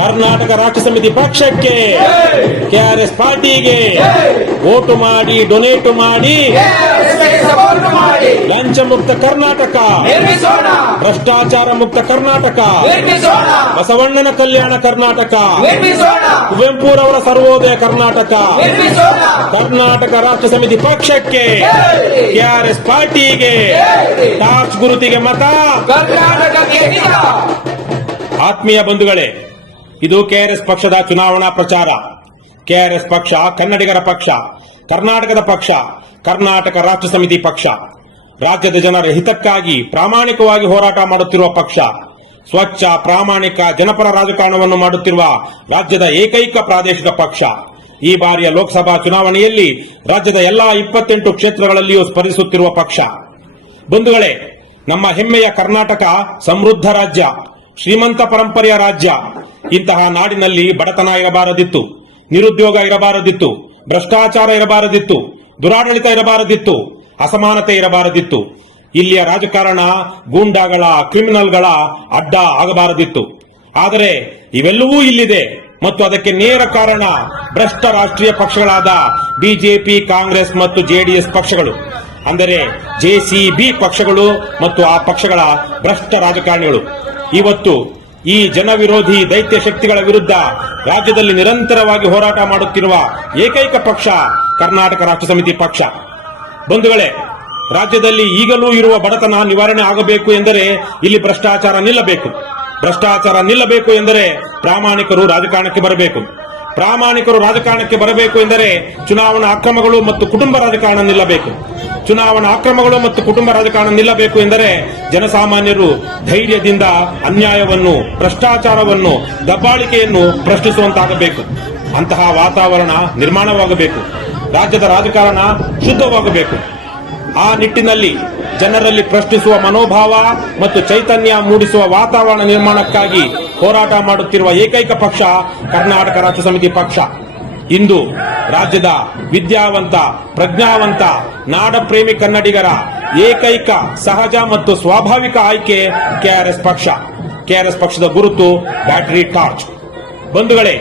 ಕರ್ನಾಟಕ ರಾಷ್ಟ್ರ ಸಮಿತಿ ಪಕ್ಷಕ್ಕೆ ಕೆಆರ್ಎಸ್ ಪಾರ್ಟಿಗೆ ಓಟು ಮಾಡಿ ಡೊನೇಟ್ ಮಾಡಿ ಲಂಚ ಮುಕ್ತ ಕರ್ನಾಟಕ ಭ್ರಷ್ಟಾಚಾರ ಮುಕ್ತ ಕರ್ನಾಟಕ ಬಸವಣ್ಣನ ಕಲ್ಯಾಣ ಕರ್ನಾಟಕ ಕುವೆಂಪುರವರ ಸರ್ವೋದಯ ಕರ್ನಾಟಕ ಕರ್ನಾಟಕ ರಾಷ್ಟ್ರ ಸಮಿತಿ ಪಕ್ಷಕ್ಕೆ ಕೆಆರ್ಎಸ್ ಪಾರ್ಟಿಗೆ ಟಾರ್ಚ್ ಗುರುತಿಗೆ ಮತ. ಆತ್ಮೀಯ ಬಂಧುಗಳೇ ಇದು ಕೆಆರ್ಎಸ್ ಪಕ್ಷದ ಚುನಾವಣಾ ಪ್ರಚಾರ. ಕೆಆರ್ಎಸ್ ಪಕ್ಷ, ಕನ್ನಡಿಗರ ಪಕ್ಷ, ಕರ್ನಾಟಕದ ಪಕ್ಷ, ಕರ್ನಾಟಕ ರಾಷ್ಟ್ರ ಸಮಿತಿ ಪಕ್ಷ. ರಾಜ್ಯದ ಜನರ ಹಿತಕ್ಕಾಗಿ, ಪ್ರಾಮಾಣಿಕವಾಗಿ ಹೋರಾಟ ಮಾಡುತ್ತಿರುವ ಪಕ್ಷ. ಸ್ವಚ್ಛ, ಪ್ರಾಮಾಣಿಕ, ಜನಪರ ರಾಜಕಾರಣವನ್ನು ಮಾಡುತ್ತಿರುವ ರಾಜ್ಯದ ಏಕೈಕ ಪ್ರಾದೇಶಿಕ ಪಕ್ಷ. ಈ ಬಾರಿಯ ಲೋಕಸಭಾ ಚುನಾವಣೆಯಲ್ಲಿ ರಾಜ್ಯದ ಎಲ್ಲಾ ಇಪ್ಪತ್ತೆಂಟು ಕ್ಷೇತ್ರಗಳಲ್ಲಿಯೂ ಸ್ಪರ್ಧಿಸುತ್ತಿರುವ ಪಕ್ಷ. ಬಂಧುಗಳೇ, ನಮ್ಮ ಹೆಮ್ಮೆಯ ಕರ್ನಾಟಕ ಸಮೃದ್ಧ ರಾಜ್ಯ, ಶ್ರೀಮಂತ ಪರಂಪರೆಯ ರಾಜ್ಯ. ಇಂತಹ ನಾಡಿನಲ್ಲಿ ಬಡತನ ಇರಬಾರದಿತ್ತು, ನಿರುದ್ಯೋಗ ಇರಬಾರದಿತ್ತು, ಭ್ರಷ್ಟಾಚಾರ ಇರಬಾರದಿತ್ತು, ದುರಾಡಳಿತ ಇರಬಾರದಿತ್ತು, ಅಸಮಾನತೆ ಇರಬಾರದಿತ್ತು. ಇಲ್ಲಿಯ ರಾಜಕಾರಣ ಗೂಂಡಾಗಳ, ಕ್ರಿಮಿನಲ್ಗಳ ಅಡ್ಡ ಆಗಬಾರದಿತ್ತು. ಆದರೆ ಇವೆಲ್ಲವೂ ಇಲ್ಲಿದೆ ಮತ್ತು ಅದಕ್ಕೆ ನೇರ ಕಾರಣ ಭ್ರಷ್ಟ ರಾಷ್ಟ್ರೀಯ ಪಕ್ಷಗಳಾದ ಬಿಜೆಪಿ, ಕಾಂಗ್ರೆಸ್ ಮತ್ತು ಜೆಡಿಎಸ್ ಪಕ್ಷಗಳು. ಅಂದರೆ ಜೆಸಿಬಿ ಪಕ್ಷಗಳು ಮತ್ತು ಆ ಪಕ್ಷಗಳ ಭ್ರಷ್ಟ ರಾಜಕಾರಣಿಗಳು. ಇವತ್ತು ಈ ಜನವಿರೋಧಿ ದೈತ್ಯ ಶಕ್ತಿಗಳ ವಿರುದ್ಧ ರಾಜ್ಯದಲ್ಲಿ ನಿರಂತರವಾಗಿ ಹೋರಾಟ ಮಾಡುತ್ತಿರುವ ಏಕೈಕ ಪಕ್ಷ ಕರ್ನಾಟಕ ರಾಷ್ಟ್ರ ಸಮಿತಿ ಪಕ್ಷ. ಬಂಧುಗಳೇ, ರಾಜ್ಯದಲ್ಲಿ ಈಗಲೂ ಇರುವ ಬಡತನ ನಿವಾರಣೆ ಆಗಬೇಕು ಎಂದರೆ ಇಲ್ಲಿ ಭ್ರಷ್ಟಾಚಾರ ನಿಲ್ಲಬೇಕು. ಭ್ರಷ್ಟಾಚಾರ ನಿಲ್ಲಬೇಕು ಎಂದರೆ ಪ್ರಾಮಾಣಿಕರು ರಾಜಕಾರಣಕ್ಕೆ ಬರಬೇಕು. ಪ್ರಾಮಾಣಿಕರು ರಾಜಕಾರಣಕ್ಕೆ ಬರಬೇಕು ಎಂದರೆ ಚುನಾವಣಾ ಅಕ್ರಮಗಳು ಮತ್ತು ಕುಟುಂಬ ರಾಜಕಾರಣ ನಿಲ್ಲಬೇಕು. ಚುನಾವಣಾ ಅಕ್ರಮಗಳು ಮತ್ತು ಕುಟುಂಬ ರಾಜಕಾರಣ ನಿಲ್ಲಬೇಕು ಎಂದರೆ ಜನಸಾಮಾನ್ಯರು ಧೈರ್ಯದಿಂದ ಅನ್ಯಾಯವನ್ನು, ಭ್ರಷ್ಟಾಚಾರವನ್ನು, ದಬ್ಬಾಳಿಕೆಯನ್ನು ಪ್ರಶ್ನಿಸುವಂತಾಗಬೇಕು. ಅಂತಹ ವಾತಾವರಣ ನಿರ್ಮಾಣವಾಗಬೇಕು. ರಾಜ್ಯದ ರಾಜಕಾರಣ ಶುದ್ಧವಾಗಬೇಕು. ಆ ನಿಟ್ಟಿನಲ್ಲಿ ಜನರಲ್ಲಿ ಪ್ರಶ್ನಿಸುವ ಮನೋಭಾವ ಮತ್ತು ಚೈತನ್ಯ ಮೂಡಿಸುವ ವಾತಾವರಣ ನಿರ್ಮಾಣಕ್ಕಾಗಿ ಹೋರಾಟ ಮಾಡುತ್ತಿರುವ ಏಕೈಕ ಪಕ್ಷ ಕರ್ನಾಟಕ ರಾಜ್ಯ ಸಮಿತಿ ಪಕ್ಷ. ಇಂದು ರಾಜ್ಯದ ವಿದ್ಯಾವಂತ, ಪ್ರಜ್ಞಾವಂತ ನಾಡಪ್ರೇಮಿ ಕನ್ನಡಿಗರ ಏಕೈಕ, ಸಹಜ ಮತ್ತು ಸ್ವಾಭಾವಿಕ ಆಯ್ಕೆ ಕೆಆರ್ಎಸ್ ಪಕ್ಷ. ಕೆಆರ್ಎಸ್ ಪಕ್ಷದ ಗುರುತು ಬ್ಯಾಟರಿ ಟಾರ್ಚ್. ಬಂಧುಗಳೇ,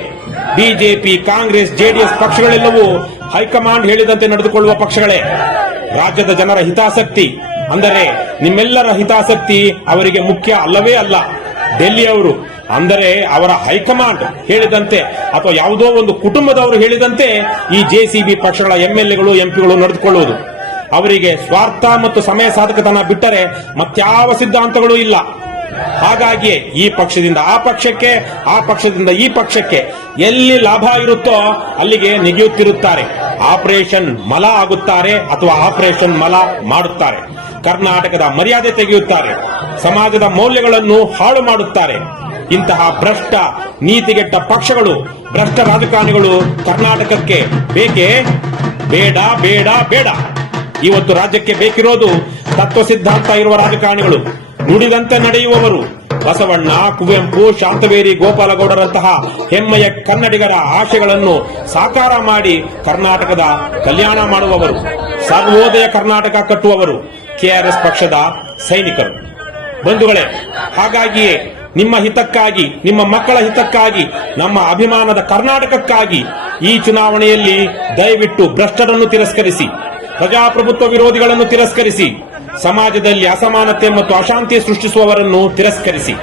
ಬಿಜೆಪಿ, ಕಾಂಗ್ರೆಸ್, ಜೆಡಿಎಸ್ ಪಕ್ಷಗಳೆಲ್ಲವೂ ಹೈಕಮಾಂಡ್ ಹೇಳಿದಂತೆ ನಡೆದುಕೊಳ್ಳುವ ಪಕ್ಷಗಳೇ. ರಾಜ್ಯದ ಜನರ ಹಿತಾಸಕ್ತಿ, ಅಂದರೆ ನಿಮ್ಮೆಲ್ಲರ ಹಿತಾಸಕ್ತಿ ಅವರಿಗೆ ಮುಖ್ಯ ಅಲ್ಲವೇ ಅಲ್ಲ. ಡೆಲ್ಲಿಯವರು ಅಂದರೆ ಅವರ ಹೈಕಮಾಂಡ್ ಹೇಳಿದಂತೆ ಅಥವಾ ಯಾವುದೋ ಒಂದು ಕುಟುಂಬದವರು ಹೇಳಿದಂತೆ ಈ ಜೆಸಿಬಿ ಪಕ್ಷಗಳ ಎಂಎಲ್ಎಗಳು ಎಂಪಿಗಳು ನಡೆದುಕೊಳ್ಳುವುದು. ಅವರಿಗೆ ಸ್ವಾರ್ಥ ಮತ್ತು ಸಮಯ ಸಾಧಕತನ ಬಿಟ್ಟರೆ ಮತ್ಯಾವ ಸಿದ್ಧಾಂತಗಳು ಇಲ್ಲ. ಹಾಗಾಗಿ ಈ ಪಕ್ಷದಿಂದ ಆ ಪಕ್ಷಕ್ಕೆ, ಆ ಪಕ್ಷದಿಂದ ಈ ಪಕ್ಷಕ್ಕೆ ಎಲ್ಲಿ ಲಾಭ ಇರುತ್ತೋ ಅಲ್ಲಿಗೆ ನೆಗೆಯುತ್ತಿರುತ್ತಾರೆ. ಆಪರೇಷನ್ ಮಲ ಆಗುತ್ತಾರೆ ಅಥವಾ ಆಪರೇಷನ್ ಮಲ ಮಾಡುತ್ತಾರೆ. ಕರ್ನಾಟಕದ ಮರ್ಯಾದೆ ತೆಗೆಯುತ್ತಾರೆ. ಸಮಾಜದ ಮೌಲ್ಯಗಳನ್ನು ಹಾಳು ಮಾಡುತ್ತಾರೆ. ಇಂತಹ ಭ್ರಷ್ಟ ನೀತಿಗೆಟ್ಟ ಪಕ್ಷಗಳು, ಭ್ರಷ್ಟ ರಾಜಕಾರಣಿಗಳು ಕರ್ನಾಟಕಕ್ಕೆ ಬೇಕೇ? ಬೇಡ ಬೇಡ ಬೇಡ. ಇವತ್ತು ರಾಜ್ಯಕ್ಕೆ ಬೇಕಿರೋದು ತತ್ವ ಸಿದ್ಧಾಂತ ಇರುವ ರಾಜಕಾರಣಿಗಳು. ನುಡಿದಂತೆ ನಡೆಯುವವರು ಬಸವಣ್ಣ, ಕುವೆಂಪು, ಶಾಂತವೇರಿ, ಗೋಪಾಲಗೌಡರಂತಹ ಹೆಮ್ಮೆಯ ಕನ್ನಡಿಗರ ಆಶೆಗಳನ್ನು ಸಾಕಾರ ಮಾಡಿ ಕರ್ನಾಟಕದ ಕಲ್ಯಾಣ ಮಾಡುವವರು, ಸರ್ವೋದಯ ಕರ್ನಾಟಕ ಕಟ್ಟುವವರು ಕೆಆರ್ಎಸ್ ಪಕ್ಷದ ಸೈನಿಕರು. ಬಂಧುಗಳೇ, ಹಾಗಾಗಿಯೇ ನಿಮ್ಮ ಹಿತಕ್ಕಾಗಿ, ನಿಮ್ಮ ಮಕ್ಕಳ ಹಿತಕ್ಕಾಗಿ, ನಮ್ಮ ಅಭಿಮಾನದ ಕರ್ನಾಟಕಕ್ಕಾಗಿ ಈ ಚುನಾವಣೆಯಲ್ಲಿ ದಯವಿಟ್ಟು ಭ್ರಷ್ಟರನ್ನು ತಿರಸ್ಕರಿಸಿ, ಪ್ರಜಾಪ್ರಭುತ್ವ ವಿರೋಧಿಗಳನ್ನು ತಿರಸ್ಕರಿಸಿ, ಸಮಾಜದಲ್ಲಿ ಅಸಮಾನತೆ ಮತ್ತು ಅಶಾಂತಿ ಸೃಷ್ಟಿಸುವವರನ್ನು ತಿರಸ್ಕರಿಸಿ.